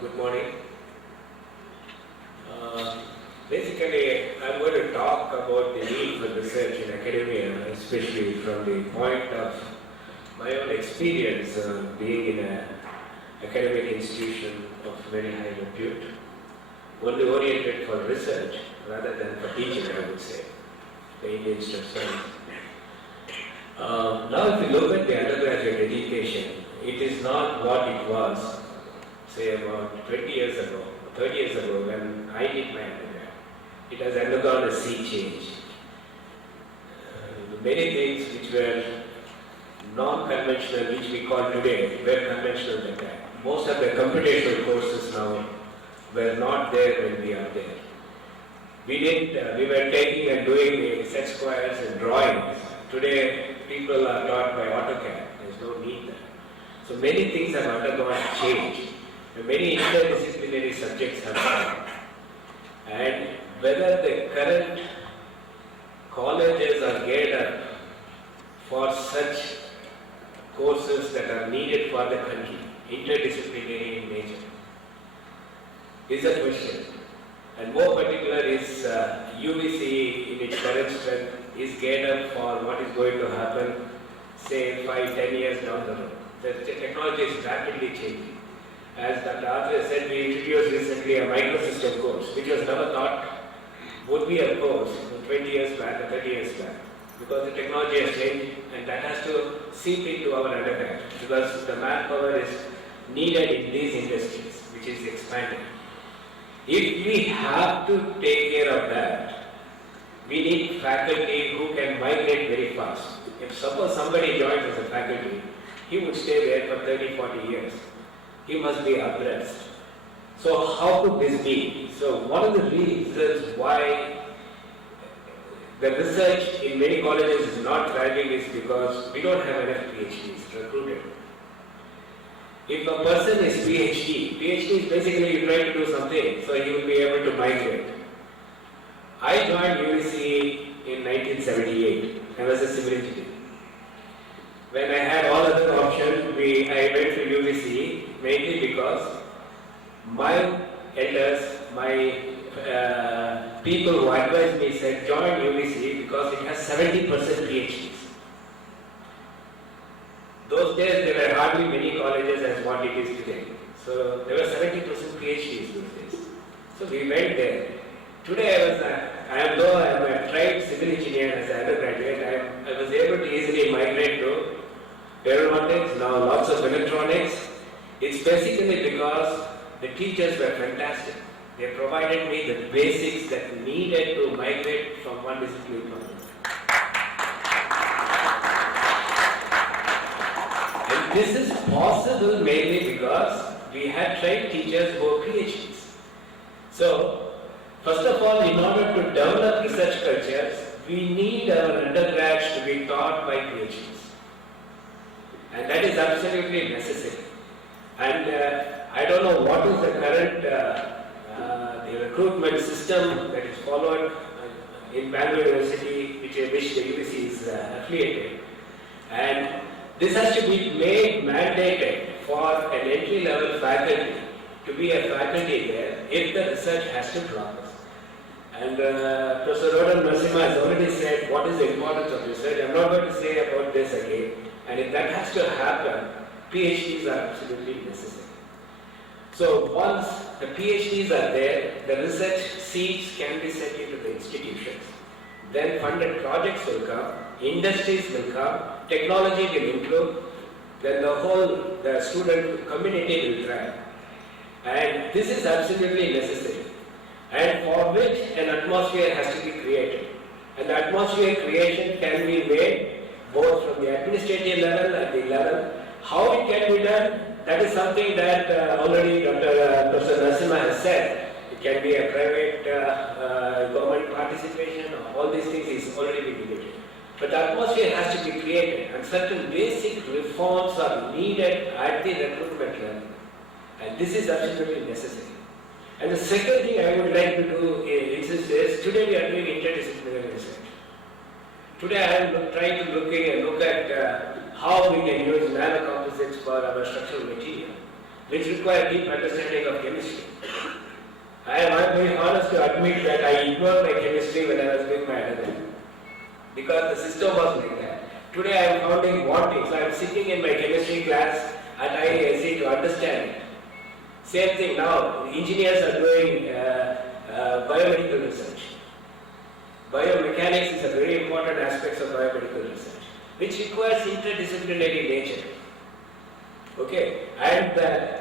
Good morning. Uh, Basically, I'm going to talk about the need for research in academia, especially from the point of my own experience being in an academic institution of very high repute, only oriented for research rather than for teaching, I would say, the Indian Institute of Science. Now, if you look at the undergraduate education, it is not what it was, say, about 20 years ago, 30 years ago when I did my undergrad. It has undergone a sea change. Many things which were non-conventional, which we call today, were conventional at that time. Most of the computational courses now were not there when we are there. We were taking and doing set squares and drawings. Today, people are taught by AutoCAD. There's no need there. So many things have undergone change. Many interdisciplinary subjects have come. And whether the current colleges are geared up for such courses that are needed for the country, interdisciplinary in nature, is a question. And more particular is UBC in its current strength is geared up for what is going to happen, say 5-10 years down the road. The technology is rapidly changing. As Dr. Arthur said, we introduced recently a microsystem course, which was never thought would be a course 20 years back or 30 years back, because the technology has changed and that has to seep into our undergrad, because the manpower is needed in these industries, which is expanding. If we have to take care of that, we need faculty who can migrate very fast. If suppose somebody joins as a faculty, he would stay there for 30-40 years. He must be abreast. So how could this be? So one of the reasons why the research in many colleges is not thriving is because we don't have enough PhDs recruited. If a person is PhD is basically you try to do something, so he will be able to migrate. I joined UBC in 1978. I was a civil engineer. When I had all other options, I went to UBC mainly because my elders, my people who advised me said join UBC because it has 70% PhDs. Those days there were hardly many colleges as what it is today. So there were 70% PhDs those days. So we went there. Today though I am a trained civil engineer as an undergraduate, I was able to easily migrate to aeronautics, now lots of electronics. It's basically because the teachers were fantastic. They provided me the basics that needed to migrate from one discipline to another. And this is possible mainly because we had trained teachers who were PhDs. So, first of all, in order to develop research cultures, we need our undergrads to be taught by PhDs. And that is absolutely necessary. And I don't know what is the current the recruitment system that is followed in Bangalore University, which the UBC is affiliated. And this has to be made mandated for an entry-level faculty to be a faculty there if the research has to progress. And Professor Rodan Narasimha has already said what is the importance of research. I'm not going to say about this again. And if that has to happen, PhDs are absolutely necessary. So once the PhDs are there, the research seats can be sent into the institutions. Then funded projects will come, industries will come, technology will improve, then the student community will thrive. And this is absolutely necessary. And for which an atmosphere has to be created. And the atmosphere creation can be made both from the administrative level and the level. How it can be done, that is something that already Professor Narasimha has said. It can be a private government participation, all these things is already been debated. But the atmosphere has to be created and certain basic reforms are needed at the recruitment level. And this is absolutely necessary. And the second thing I would like to do is today we are doing interdisciplinary research. Today I am trying to look at how we can use nanocomposites for our structural material. which require deep understanding of chemistry. I'm very honest to admit that I ignored my chemistry when I was doing my undergrad, because the system was like that. Today I am finding wanting, so I am sitting in my chemistry class at IISc to understand it. Same thing now, engineers are doing biomedical research. Biomechanics is a very important aspect of biomedical research, which requires interdisciplinary nature. Okay, and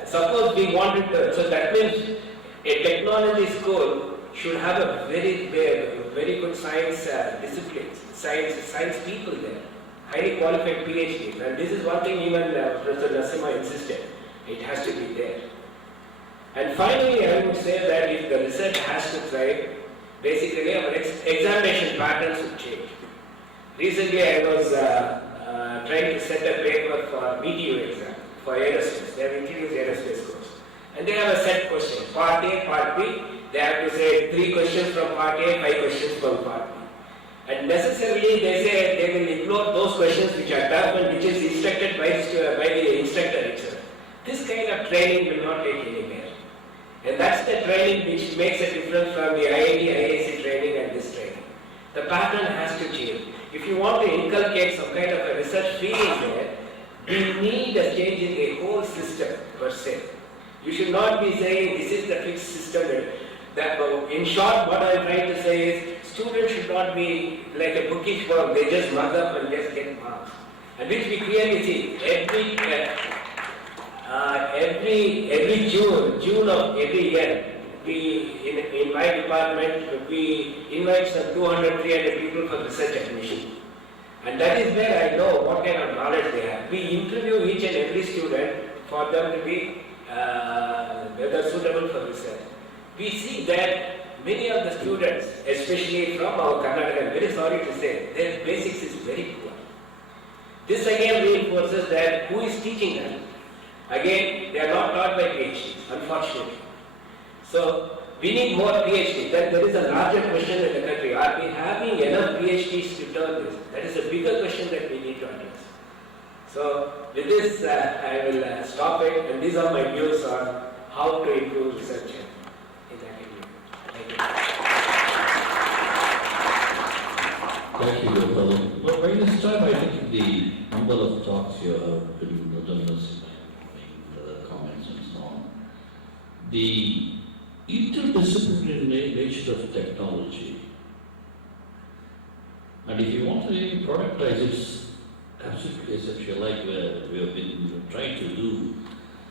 suppose we wanted to, so that means a technology school should have a very good science disciplines, science people there, highly qualified PhDs, and this is one thing even Professor Narasimha insisted, it has to be there. And finally, I would say that if the research has to thrive, basically our examination patterns would change. Recently, I was trying to set a paper for BTU exam for aerospace. They have introduced aerospace course, and they have a set question: part A, part B. They have to say 3 questions from part A, 5 questions from part B. And necessarily, they say they will ignore those questions which are tough and which is instructed by the instructor itself. This kind of training will not take anywhere. And that's the training which makes a difference from the IIT, IISc training and this training. The pattern has to change. If you want to inculcate some kind of a research feeling there, we need a change in the whole system per se. You should not be saying this is the fixed system. In short, what I am trying to say is students should not be like a bookish worm. They just mug up and just get marks. And which we clearly see every June of every year, in my department, we invite some 200, 300 people for research admission. And that is where I know what kind of knowledge they have. We interview each and every student for them to be whether suitable for research. We see that many of the students, especially from our Karnataka, I'm very sorry to say, their basics is very poor. This again reinforces that who is teaching them? Again, they are not taught by PhDs, unfortunately. So, we need more PhDs. There is a larger question in the country. Are we having enough PhDs to turn this? That is a bigger question that we need to address. So, with this, I will stop it. And these are my views on how to improve research in academia. Thank you. Thank you, Gopal. But by this time, I think the number of talks you have been done comments and so on. The interdisciplinary nature of technology, and if you want to really productize it, it's absolutely essential. Like we have been trying to do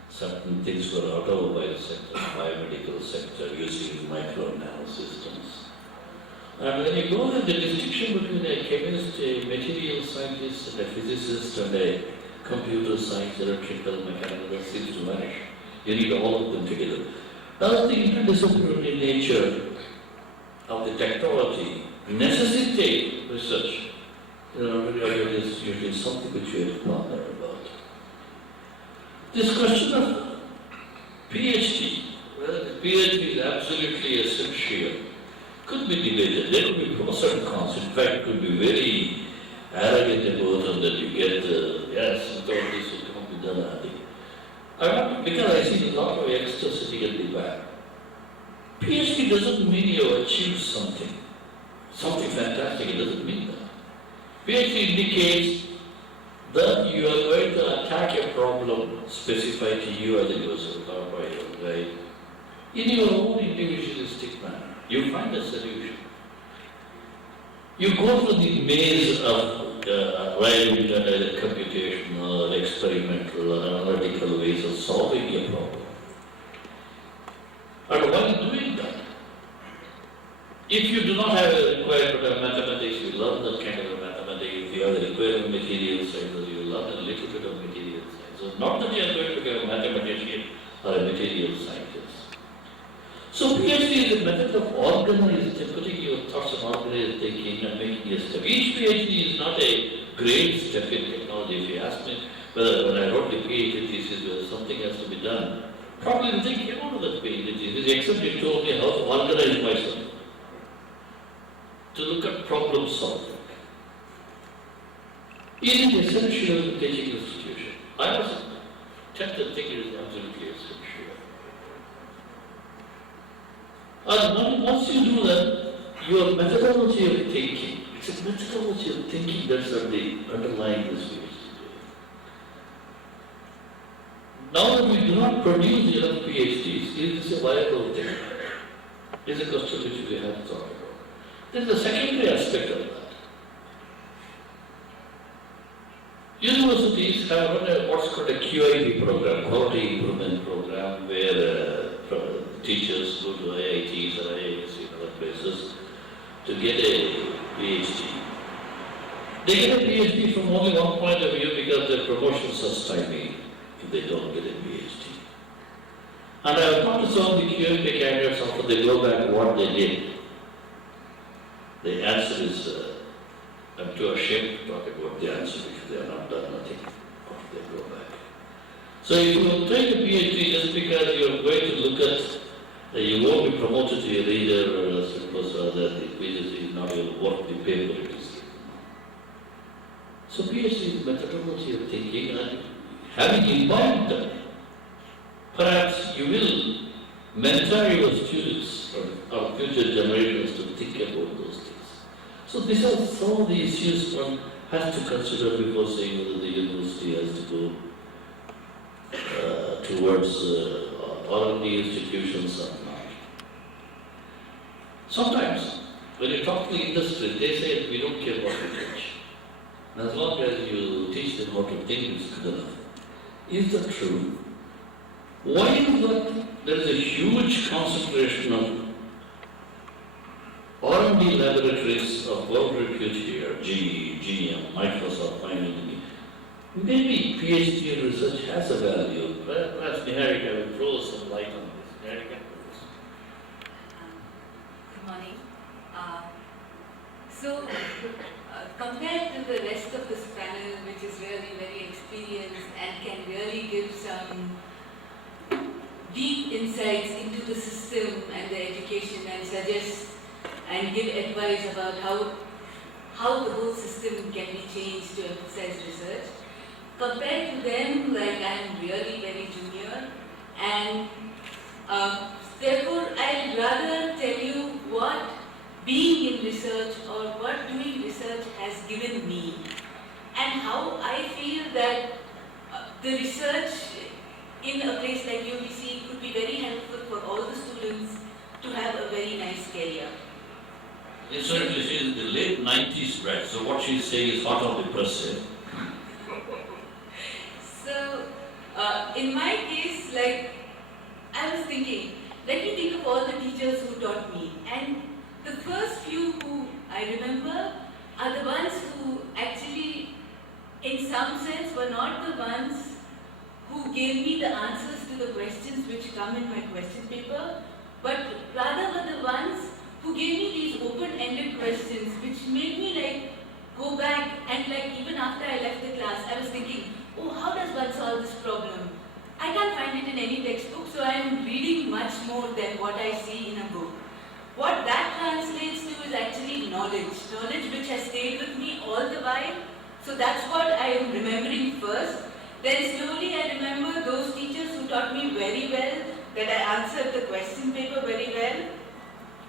certain things for automobile sector, biomedical sector, using micro nano systems. And when you go to the distinction between a chemist, a material scientist, and a physicist, and a computer science, electrical, mechanical, that seems to vanish. You need all of them together. Does the interdisciplinary nature of the technology necessitate research? It is something which we have pondered about. This question of PhD, whether the PhD is absolutely essential, could be debated. There could be pros and cons. In fact, it could be very arrogant about it that you get, yes, without this it can't be done, I think. Because I see a lot of youngsters sitting at the back. PhD doesn't mean you achieve something fantastic, it doesn't mean that. PhD indicates that you are going to attack a problem specified to you as it was thought by you, right? In your own individualistic manner. You find a solution. You go through the maze of arriving at a computational, experimental, or analytical ways of solving a problem. And while doing that, if you do not have a requirement of mathematics, you learn that kind of mathematics. If you have a requirement of material sciences, you learn a little bit of material sciences. Not that you are going to become a mathematician or a material scientist. So PhD is a method of organizing, putting your thoughts and organized thinking and making a step. Each PhD is not a great step in technology. If you ask me whether when I wrote the PhD thesis whether something has to be done, probably the thing came out of that PhD thesis, except it told me how to organize myself, to look at problem solving. Is it essential in teaching institution? I was tend to think it is absolutely essential. And once you do that, your methodology of thinking, it's a methodology of thinking that's at the underlying this PhD. Now that we do not produce enough PhDs, is this a viable thing? Is a question which we have thought about. There is a secondary aspect of that. Universities have run what's called a QIP program, Quality Improvement Program, where teachers go to IITs or IIS and other places to get a PhD. They get a PhD from only one point of view because their promotions are stymied if they don't get a PhD. And I have talked to some of the QIP candidates after they go back what they did. The answer is, I'm too ashamed to talk about the answer because they have not done nothing after they go back. So if you take a PhD just because you're going to look at, you won't be promoted to a leader or a professor, that the PhD is not even worth the paper it is. So PhD is methodology of thinking, and having imbibed that, perhaps you will mentor your students or future generations to think about those things. So these are some of the issues one has to consider before saying whether the university has to go towards R&D institutions or not. Sometimes, when you talk to the industry, they say we don't care what you teach. And as long as you teach them how to think, it's good enough. Is that true? Why is that there is a huge concentration of R&D laboratories of world repute here, GE, GM, Microsoft, finally. Maybe PhD research has a value. Perhaps Niharika will throw some light on this. Niharika, please. Good morning. Compared to the rest of this panel, which is really very experienced and can really give some deep insights into the system and the education and suggest and give advice about how the whole system can be changed to emphasize research. Compared to them, like I'm really very junior, and therefore I'd rather tell you what being in research or what doing research has given me, and how I feel that the research in a place like UBC could be very helpful for all the students to have a very nice career. Yes, sir, this is the late 90s, right? So what she's saying is hot off the press. So, in my case, like, I was thinking, let me think of all the teachers who taught me. And the first few who I remember are the ones who actually, in some sense, were not the ones who gave me the answers to the questions which come in my question paper, but rather were the ones who gave me these open-ended questions which made me like go back and like even after I left the class, I was thinking, oh, how does one solve this problem? I can't find it in any textbook, so I am reading much more than what I see in a book. What that translates to is actually knowledge which has stayed with me all the while. So that's what I am remembering first. Then slowly I remember those teachers who taught me very well, that I answered the question paper very well.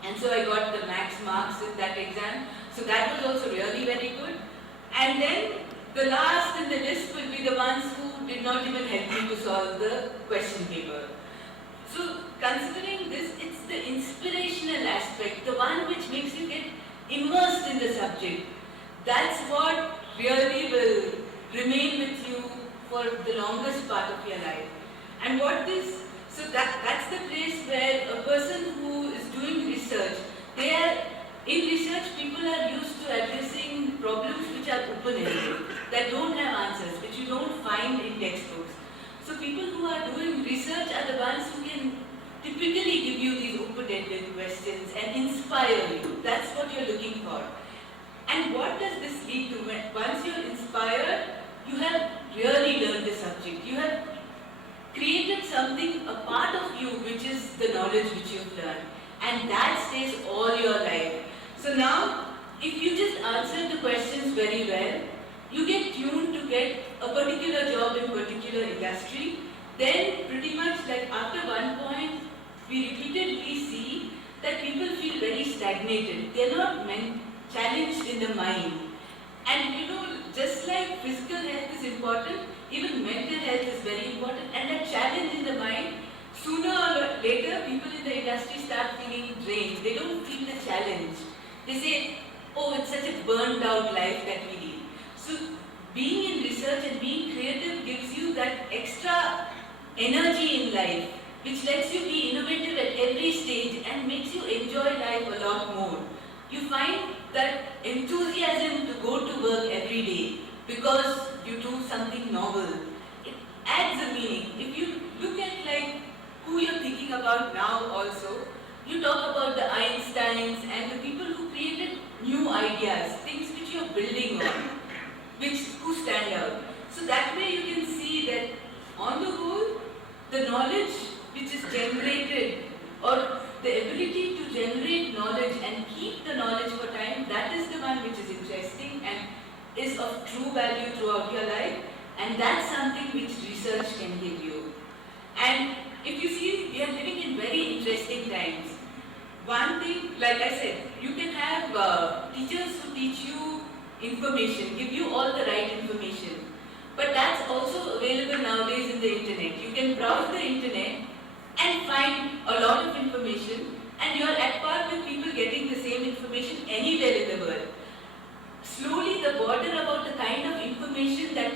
And so I got the max marks in that exam. So that was also really very good. And then the last in the list will be the ones who did not even help me to solve the question paper. So considering this, it's the inspirational aspect, the one which makes you get immersed in the subject. That's what really will remain with you for the longest part of your life. And what this, so that's the place where a person who is doing research, in research people are used to addressing problems which are open-ended, that don't have answers, which you don't find in textbooks. So people who are doing research are the ones who can typically give you these open-ended questions and inspire you. That's what you're looking for. And what does this lead to? Once you're inspired, you have really learned the subject. You have created something, a part of you, which is the knowledge which you've learned. And that stays all your life. So now, if you just answer the questions very well, you get tuned to get a particular job in particular industry, then pretty much like after one point, we repeatedly see that people feel very stagnated. They're not challenged in the mind. And you know, just like physical health is important, even mental health is very important. And that challenge in the mind, sooner or later, people in the industry start feeling drained. They don't feel the challenge. They say, oh, it's such a burnt out life that we lead. So being in research and being creative gives you that extra energy in life, which lets you be innovative at every stage and makes you enjoy life a lot more. You find that enthusiasm to go to work every day because you do something novel. It adds a meaning. If you look at like who you're thinking about now also, you talk about the Einsteins and the people who created new ideas, things which you're building on, who stand out. So that way you can see that on the whole, the knowledge which is generated or the ability to generate knowledge and keep the knowledge for time, that is the one which is interesting and is of true value throughout your life, and that's something which research can give you. And if you see, we are living in very interesting times. One thing, like I said, you can have teachers who teach you information, give you all the right information. But that's also available nowadays in the internet. You can browse the internet and find a lot of information, and you are at par with people getting the same information anywhere in the world. Slowly the border about the kind of information that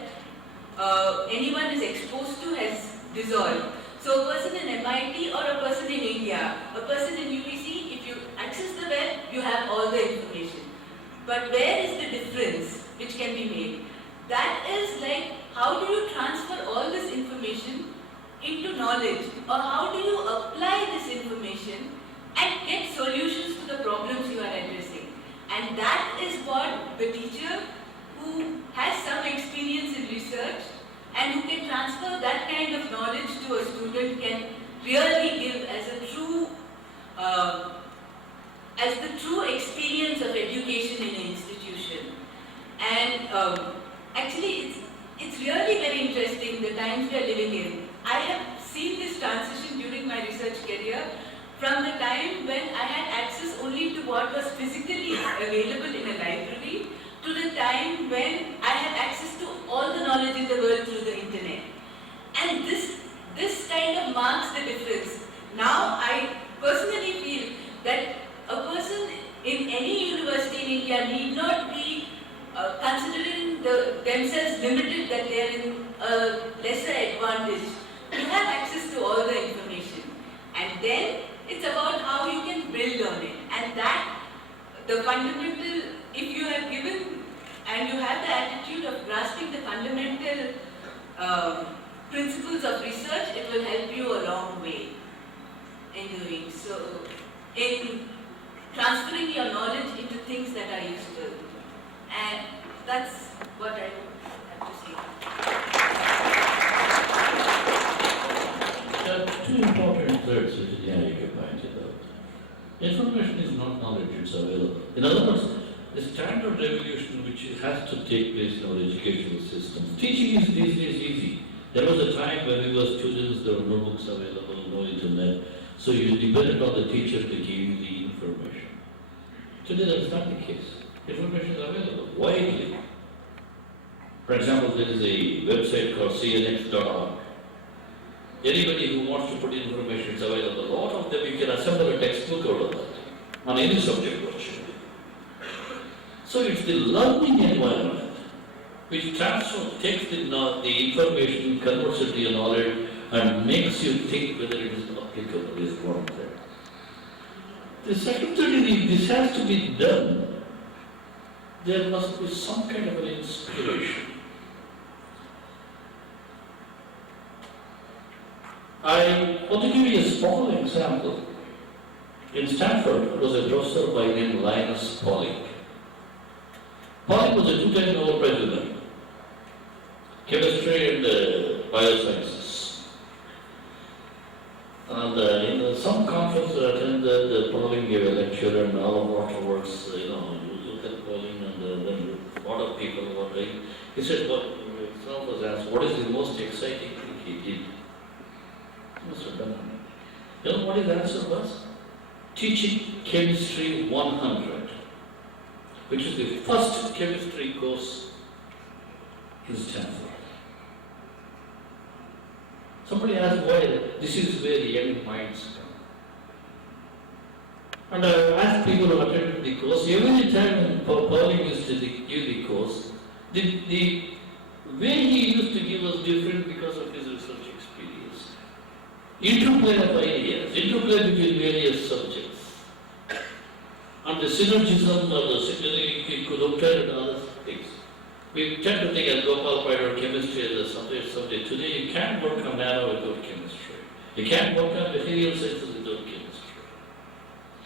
anyone is exposed to has dissolved. So a person in MIT or a person in India, a person in UBC, if you access the web, you have all the information. But where is the difference which can be made? That is like, how do you transfer all this information into knowledge, or how do you apply this information and get solutions to the problems you are addressing? And that is what the teacher who has some experience in research and who can transfer that kind of knowledge to a student can really give as a true, as the true experience of education in an institution. And actually, it's really very interesting the times we are living in. I have seen this transition during my research career from the time when I had access only to what was physically available in a library to the time when I had access to all the knowledge in the world through the internet. And this kind of marks the difference. Now I personally feel that a person in any university in India need not be considering themselves limited, that they are in a lesser advantage. You have access to all the information, and then it's about how you can build on it. And that, the fundamental, if you have given and you have the attitude of grasping the fundamental principles of research, it will help you a long way in doing so, in transferring your knowledge into things that are useful. And that's what I have to say. There are two important threads which Janika pointed out. Information is not knowledge, it's available. In other words, the standard revolution which has to take place in our educational system. Teaching is these days easy. There was a time when we were students, there were no books available, no internet, so you depended on the teacher to give you the information. Today that is not the case. Information is available widely. For example, there is a website called cnx.org. Anybody who wants to put in information is available. A lot of them you can assemble a textbook out of that, on any subject virtually. So it's the learning environment which takes the information, converts it into knowledge, and makes you think whether it is applicable, is one thing. The second thing is, this has to be done. There must be some kind of an inspiration. I want to give you a small example. In Stanford, there was a professor by the name Linus Pauling. Pauling was a two-time Nobel Prize winner, chemistry and biosciences. And in some conference I attended, Pauling gave a lecture, and all of waterworks, you look at Pauling, and then a lot of people were wondering. He said, someone was asked, what is the most exciting thing he did Must have done it. You know what his answer was? Teaching Chemistry 100, which is the first chemistry course in Stanford. Somebody asked why this is where the young minds come. And I asked people who attended the course, every time Pauling used to give the course, the way he used to give was different because of his research experience. Interplay of ideas, interplay between various subjects, and the synergism or the synergy he could obtain and other things. We tend to think as Gopal Pai chemistry as a subject. Today you can't work on nano without chemistry. You can't work on material sciences without chemistry.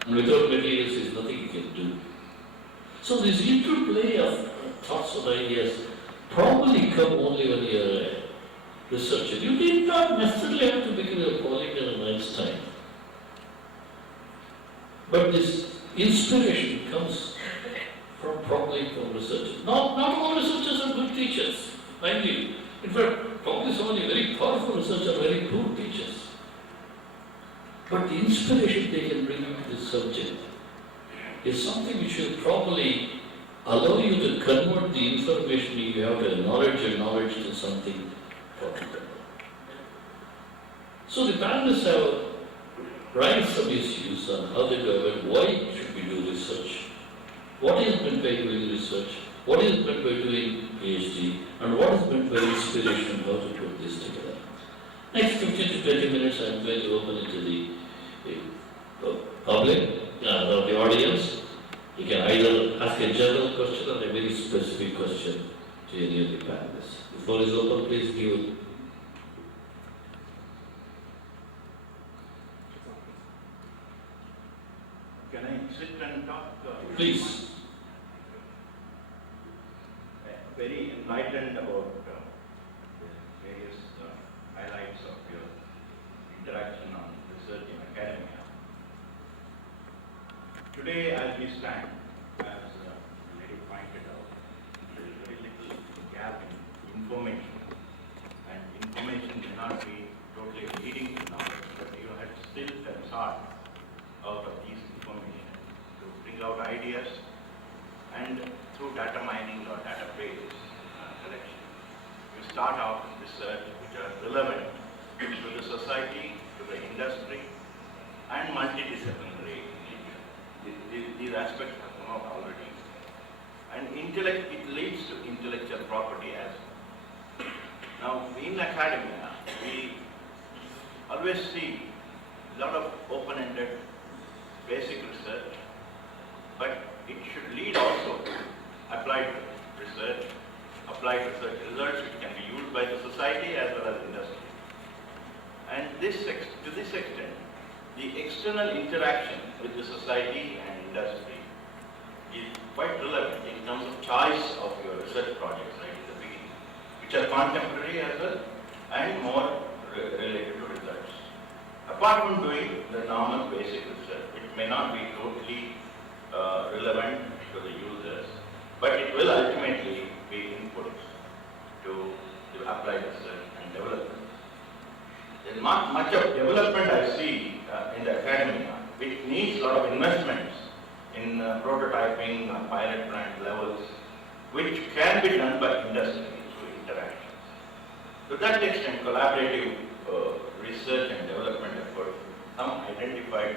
And without materials there is nothing you can do. So this interplay of thoughts and ideas probably come only when you are a researcher. You did not necessarily have to become a Pauling or an Einstein. But this inspiration comes probably from research. Not all researchers are good teachers, mind you. In fact, probably some of the very powerful researchers are very poor teachers. But the inspiration they can bring into this subject is something which will probably allow you to convert the information you have to knowledge and knowledge to something profitable. So the panelists have raised some issues on how they go about why should we do research. What is meant by doing research? What is meant by doing PhD? And what is meant by inspiration? How to put this together? Next 15 to 20 minutes, I am going to open it to the public, the audience. You can either ask a general question or a very specific question to any of the panelists. The floor is open. Please give. Can I sit and talk? Please. Very enlightened about the various highlights of your interaction on research in academia. Today, as we stand, as the lady pointed out, there is very little gap in information, and information may not be totally leading to knowledge, but you had still and sought out of these information to bring out ideas, and through data mining or database collection, you start out research which are relevant to the society, to the industry, and multidisciplinary. These aspects have come out already. And it leads to intellectual property as well. Now, in academia, we always see a lot of open-ended basic research, but it should lead also to applied research results which can be used by the society as well as industry. And to this extent, the external interaction with the society and industry is quite relevant in terms of choice of your research projects right in the beginning, which are contemporary as well and more related to results. Apart from doing the normal basic research, which may not be totally relevant to the users, but it will ultimately be inputs to applied research and development. There's not much of development I see in the academia, which needs a lot of investments in prototyping on pilot plant levels, which can be done by industry through interactions. To that extent, collaborative research and development efforts, some identified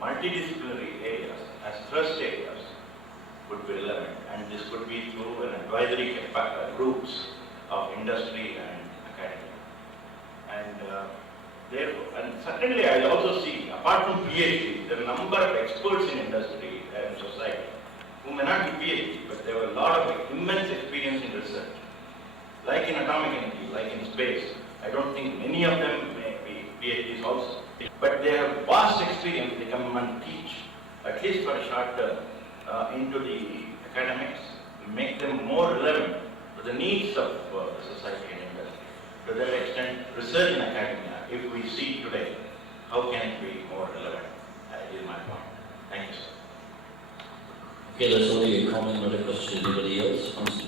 multidisciplinary areas as thrust areas would be relevant, and this could be through an advisory groups of industry and academia. And certainly I also see, apart from PhD, there are a number of experts in industry and society who may not be PhD, but they have a lot of immense experience in research. Like in atomic energy, like in space, I don't think many of them may be PhDs also. But they have vast experience, they come and teach, at least for a short term, into the academics, make them more relevant to the needs of the society and industry. To that extent, research in academia, if we see today, how can it be more relevant, is my point. Thank you, sir. Okay, that's only a comment, not a question. Anybody else wants to?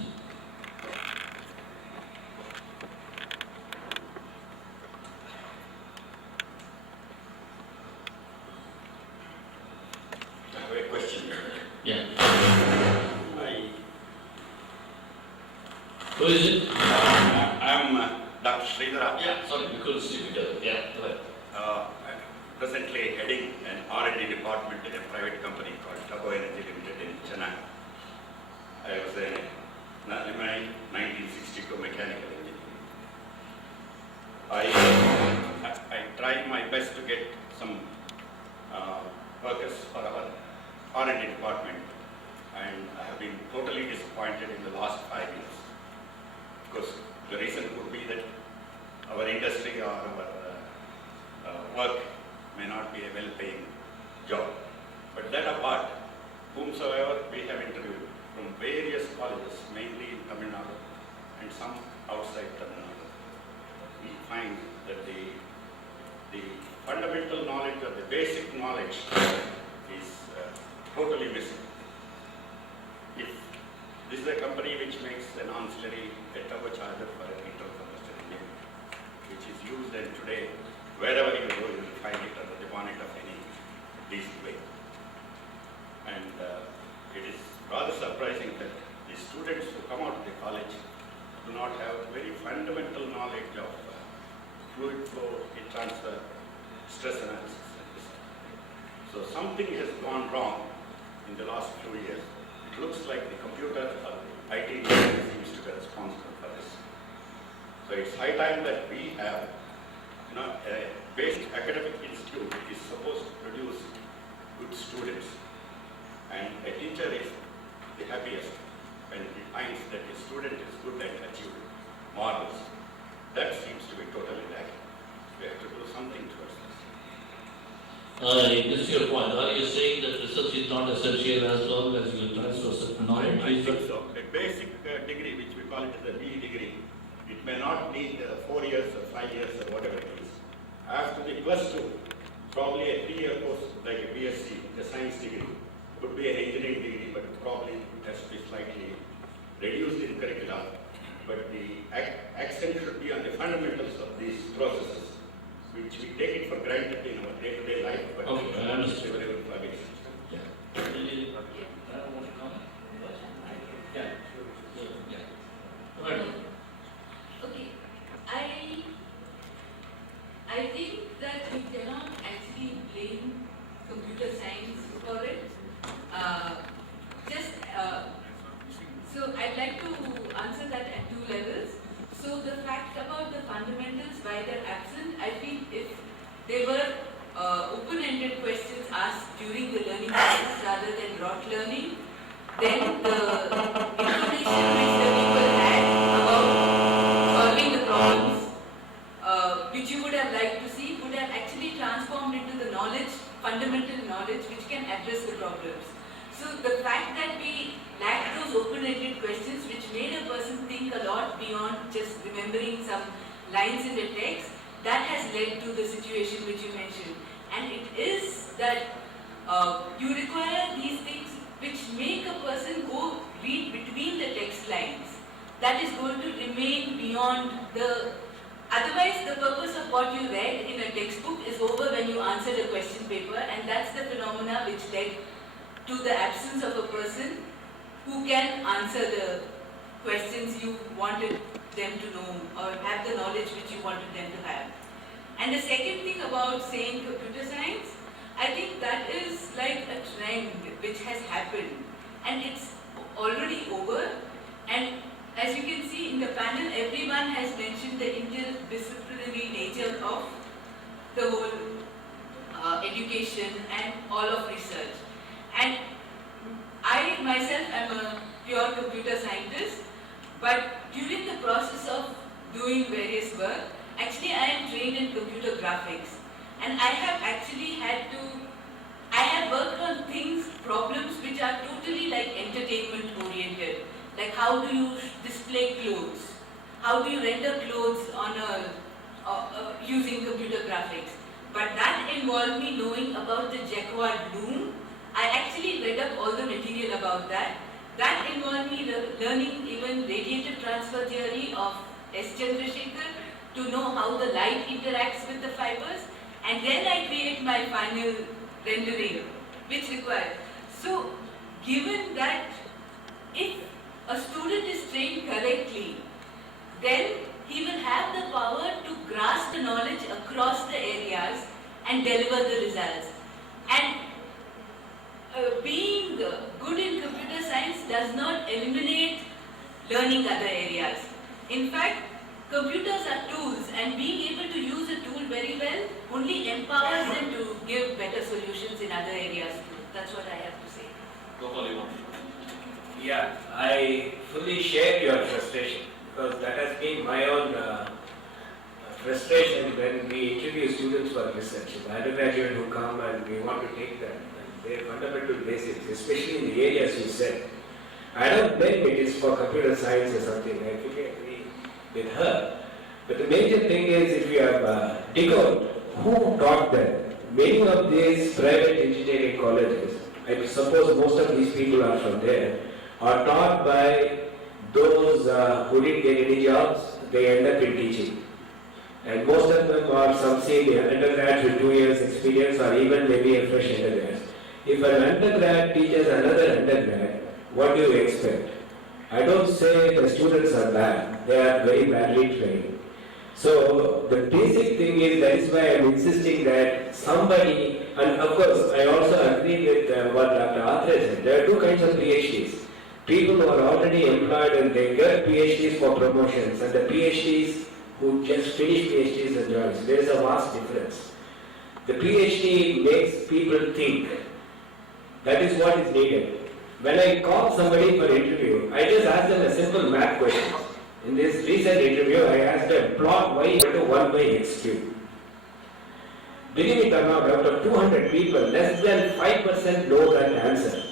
Yeah. I, Who is it? I'm Dr. Sridhara. Yeah, sorry, we couldn't see each other. Yeah, go ahead. I'm presently heading an R&D department in a private company called Tabo Energy Limited in Chennai. I was a 1962 mechanical engineer. I tried my best to get some workers for our R&D department, and I have been totally disappointed in the last 5 years. Because the reason could be that our industry or our work may not be a well-paying job. But that apart, whomsoever we have interviewed from various colleges, mainly in Tamil Nadu and some outside Tamil Nadu, we find that the fundamental knowledge or the basic knowledge is totally missing. If this is a company which makes an ancillary, a turbocharger for an internal combustion engine, which is used and today wherever you go, you will find it under the bonnet of any diesel vehicle. And it is rather surprising that the students who come out of the college do not have very fundamental knowledge of fluid flow, heat transfer, stress analysis, and this. So something has gone wrong in the last few years. It looks like the computer or IT engineering seems to be responsible for this. So it's high time that we have, a basic academic institute is supposed to produce good students, and a teacher is the happiest when he finds that a student is good and achieved marvels. That seems to be totally lacking. We have to do something towards this. I guess your point. Are you saying that research is not essential as long as you transfer certain knowledge? I think so. A basic degree, which we call it as a BE degree, it may not need 4 years or 5 years or whatever it is. After the +2, probably a 3-year course like a BSc, a science degree, could be an engineering degree, but probably it has to be slightly reduced in curricula. But the accent should be on the fundamentals of these processes, which we take it for granted in our day-to-day life, but Okay, it's I not understand. available for basic. Okay, I think that we cannot actually blame computer science for it. So I'd like to answer that at 2 levels. So the fact about the fundamentals, why they're absent, I feel if they were open-ended questions asked during the learning process rather than rote learning, then the information which the people had about solving the problems, which you would have liked to see, would have actually transformed into the knowledge, fundamental knowledge, which can address the problems. So the fact that we lacked those open-ended questions, which made a person think a lot beyond just remembering some lines in the text, that has led to the situation which you mentioned. And it is that you require these things which make a person go read between the text lines. That is going to remain beyond the... Otherwise, the purpose of what you read in a textbook is over when you answer the question paper, and that's the phenomena which led to the absence of a person who can answer the questions you wanted them to know or have the knowledge which you wanted them to have. And the second thing about saying computer science, I think that is like a trend which has happened and it's already over. And as you can see in the panel, everyone has mentioned the interdisciplinary nature of the whole education and all of research. And I myself am a pure computer scientist, but during the process of doing various work, actually I am trained in computer graphics. And I have worked on things, problems which are totally like entertainment oriented. Like how do you display clothes? How do you render clothes on using computer graphics? But that involved me knowing about the Jacquard loom. I actually read up all the material about that. That involved me learning even radiative transfer theory of S. Chandrasekhar to know how the light interacts with the fibers. And then I create my final rendering, which requires. So given that if a student is trained correctly, then he will have the power to grasp the knowledge across the areas and deliver the results. And being good in computer science does not eliminate learning other areas. In fact, computers are tools, and being able to use a tool very well only empowers them to give better solutions in other areas too. That's what I have to say. Yeah, I fully share your frustration because that has been my own frustration when we interview students for research. The undergraduate who come and we want to take them and their fundamental basics, especially in the areas you said. I don't blame it is for computer science or something. I fully agree with her. But the major thing is if you have dig out who taught them. Many of these private engineering colleges, I suppose most of these people are from there, are taught by those who didn't get any jobs, they end up in teaching. And most of them are some senior undergrads with 2 years experience or even maybe a fresh undergrad. If an undergrad teaches another undergrad, what do you expect? I don't say the students are bad, they are very badly trained. So the basic thing is, that is why I am insisting that somebody, and of course I also agree with what Dr. Atre said, there are two kinds of PhDs. People who are already employed and they get PhDs for promotions, and the PhDs who just finish PhDs and joins. There is a vast difference. The PhD makes people think. That is what is needed. When I call somebody for interview, I just ask them a simple math question. In this recent interview, I asked them, plot y equal to 1 by x cube. Believe it or not, out of 200 people, less than 5% know that answer.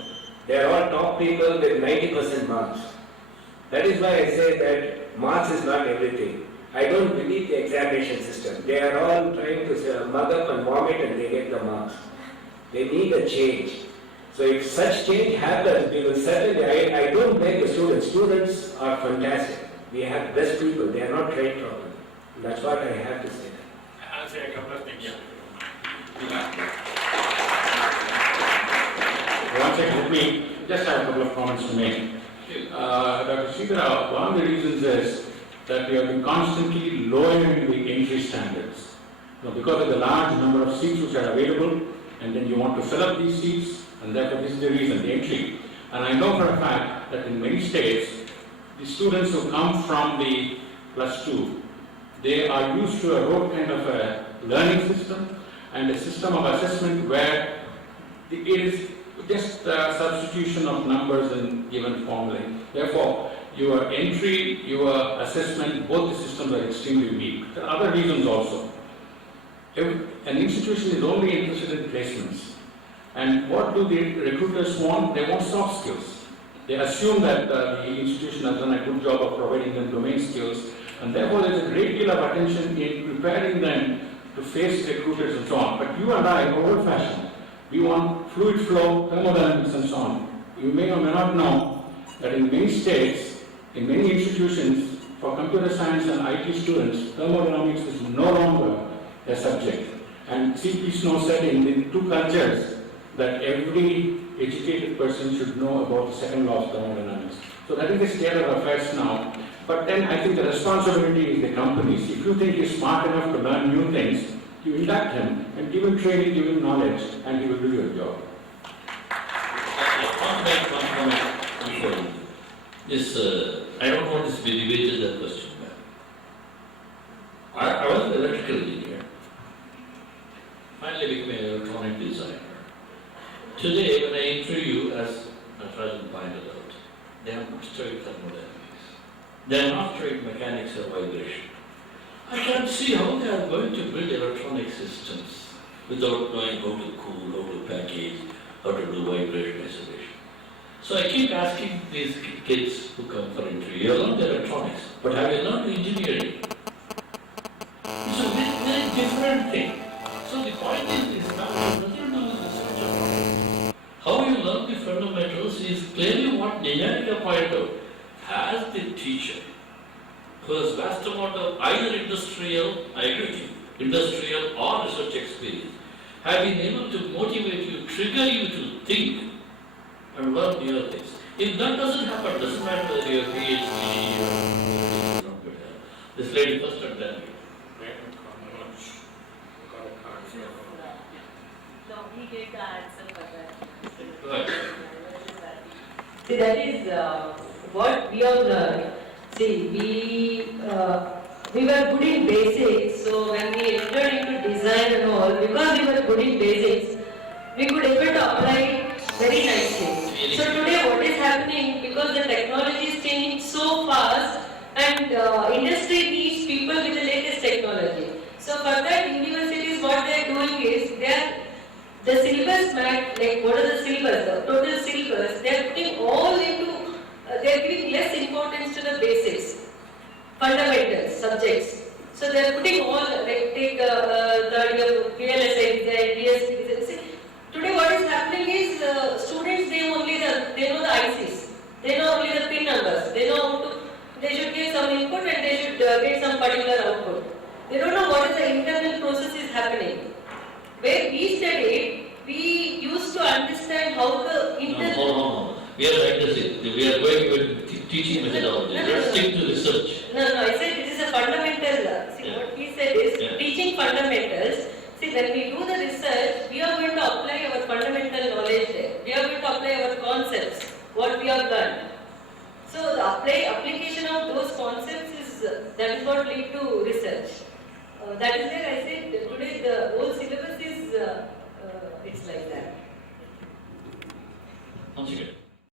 They are all top people with 90% marks. That is why I say that marks is not everything. I don't believe the examination system. They are all trying to mug up and vomit and they get the marks. They need a change. So if such change happens, we will certainly, I don't blame the students. Students are fantastic. We have best people. They are not trained properly. That's what I have to say. I'll say a couple of things. One second, let me just have a couple of comments to make. Dr. Sridhar, one of the reasons is that we have been constantly lowering the entry standards. Because of the large number of seats which are available, and then you want to fill up these seats, and therefore this is the reason, the entry. And I know for a fact that in many states, the students who come from the +2, they are used to a rote kind of a learning system and a system of assessment where it is just a substitution of numbers and given formulae. Therefore, your entry, your assessment, both the systems are extremely weak. There are other reasons also. If an institution is only interested in placements, and what do the recruiters want? They want soft skills. They assume that the institution has done a good job of providing them domain skills, and therefore there is a great deal of attention in preparing them to face recruiters and so on. But you and I are old-fashioned. We want fluid flow, thermodynamics and so on. You may or may not know that in many states, in many institutions, for computer science and IT students, thermodynamics is no longer a subject. And C.P. Snow said in the two cultures that every educated person should know about the second law of thermodynamics. So that is the state of affairs now. But then I think the responsibility is the company's. If you think he's smart enough to learn new things, you induct him and give him training, give him knowledge, and he will do your job. One comment before this. I don't want this to be debated, that question. I was an electrical engineer. Finally became an electronic designer. Today, when I interview, as Natarajan pointed out, they have not studied thermodynamics. They have not studied mechanics or vibration. I can't see how they are going to build electronic systems without knowing how to cool, how to package, how to do vibration isolation. So I keep asking these kids who come for interview, you learned electronics, but have you learned engineering? It's a very different thing. So the point is now nothing to do with research at all. How you learn the fundamentals is clearly what Niharika pointed out. Has the teacher who has vast amount of either industrial, I agree with you, industrial or research experience, have been able to motivate you, trigger you to think and learn newer things. If that doesn't happen, doesn't matter whether you're PhD or computer. This lady first had done it. No, he gave the answer for that. Right. See, that is what we have learned. See, we were good in basics, so when we entered into design and all, because we were good in basics, we could able to apply very nicely. So today what is happening, because the technology is changing so fast and industry needs people with the latest technology. So for that, universities what they are doing is, the syllabus map, like what are the syllabus, the total syllabus, they are putting all into, they are giving less importance to the basics, fundamentals, subjects. So they are putting all, like take third year VLSI design, DSP design. See, today what is happening is students they know the ICs, they know only the pin numbers, they know how to, they should give some input and they should get some particular output. They don't know what is the internal process is happening. Where we studied, we used to understand how the No. We are practicing. We are going with teaching methodology. Let's stick to research. No, I said this is a fundamental. See, what we said is teaching fundamentals. See, when we do the research, we are going to apply our fundamental knowledge there. We are going to apply our concepts, what we have learned. So the application of those concepts is that is what lead to research. That is where I said today the whole syllabus is it's like that. Once again.